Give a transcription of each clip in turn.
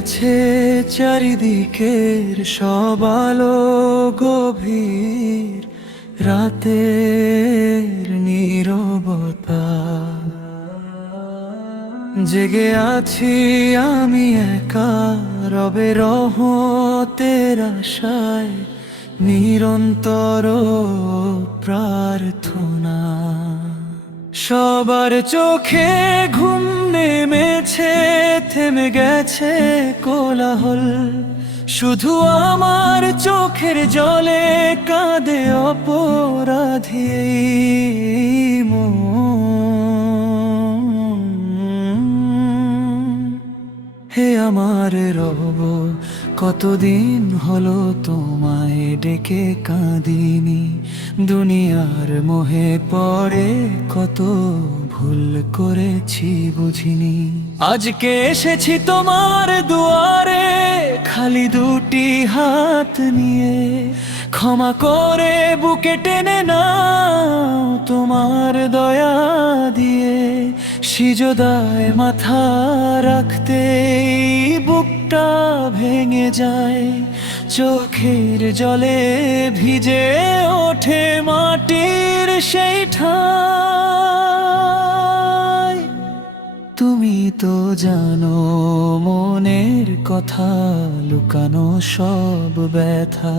গেছে চারিদিকের সব আলো, গভীর রাতের নীরবতা। জেগে আছি আমি একা, রবে রহমতের আশায়, নিরন্তর প্রার্থনা। সবার চোখে ঘুম নেমেছে, থেমে গেছে কোলাহল, শুধু আমার চোখের জলে কাঁদে অপরাধী মন। হে আমার রব, কতদিন হলো তোমায় ডেকে কাঁদিনি, দুনিয়ার মোহে পড়ে কত ভুল করেছি বুঝিনি। আজকে এসেছি তোমার দুয়ারে, খালি দুটি হাত নিয়ে, ক্ষমা করে বুকে টেনে নাও তোমার দয়া দিয়ে। সিজদায় মাথা রাখতে বুকটা ভেঙে যায়, চোখের জলে ভিজে ওঠে মাটির সেই ঠাই। তুমি তো জানো মনের কথা, লুকানো সব ব্যথা,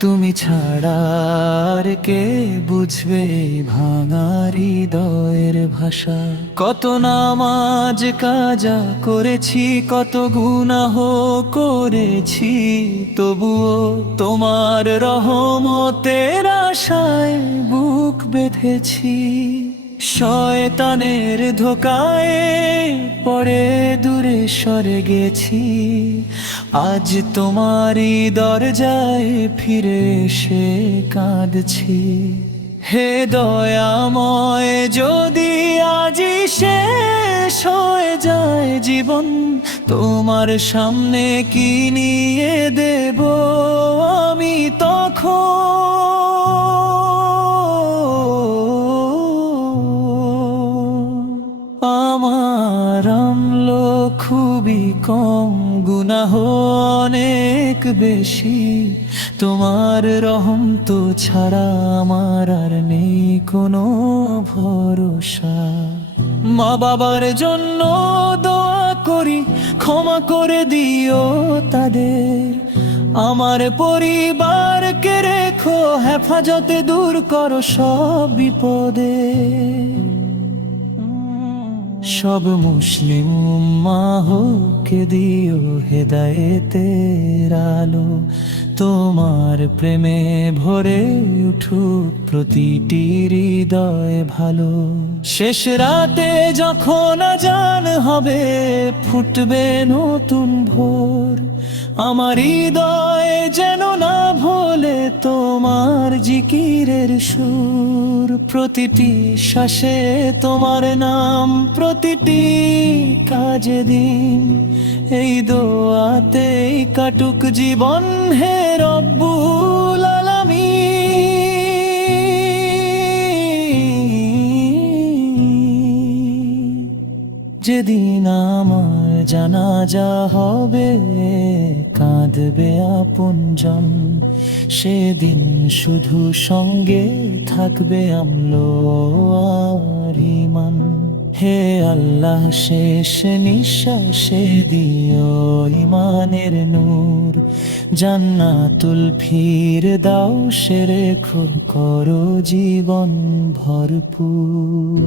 তুমি ছাড়া আর কে বুঝবে ভাঙা হৃদয়ের ভাষা। কত নামাজ কাজা করেছি, কত গুনাহ করেছি, তবুও তোমার রহমতের আশায় বুক বেঁধেছি। শয়তানের ধোকায় পরে দূরে সরে গেছি, আজ তোমারই দরজায় ফিরে এসে কাঁদছি। হে দয়াময়, যদি আজই শেষ হয়ে যায় জীবন, তোমার সামনে কি নিয়ে দেব আমি তখন? আমার আমলো খুবই কম, গুনাহ অনেক বেশি, তোমার রহম তো ছাড়া আমার আর নেই কোনো ভরসা। মা বাবার জন্য দোয়া করি, ক্ষমা করে দিও তাদের, আমার পরিবারকে রেখো হেফাজতে, দূর করো সব বিপদে। সব মুসলিম উম্মাহকে দিও হেদায়েতের আলো, তোমার প্রেমে ভরে উঠুক প্রতিটি হৃদয় ভালো। শেষ রাতে যখন আজান হবে, ফুটবে নতুন ভোর, আমার হৃদয় যেন না ভোলে তোমার জিকিরের সুর। প্রতিটি শ্বাসে তোমার নাম, প্রতিটি কাজে দিন, এই দোয়াতেই কাটুক জীবন হে রব্বুল আলামিন। যেদিন আমার জানাজা হবে, কাঁদবে আপনজন, সেদিন শুধু সঙ্গে থাকবে আমলো আর ঈমান। হে আল্লাহ, শেষ নিঃশ্বাসে দিও ঈমানের নূর, জান্নাতুল ফিরদাউসে রেখো করো জীবন ভরপুর।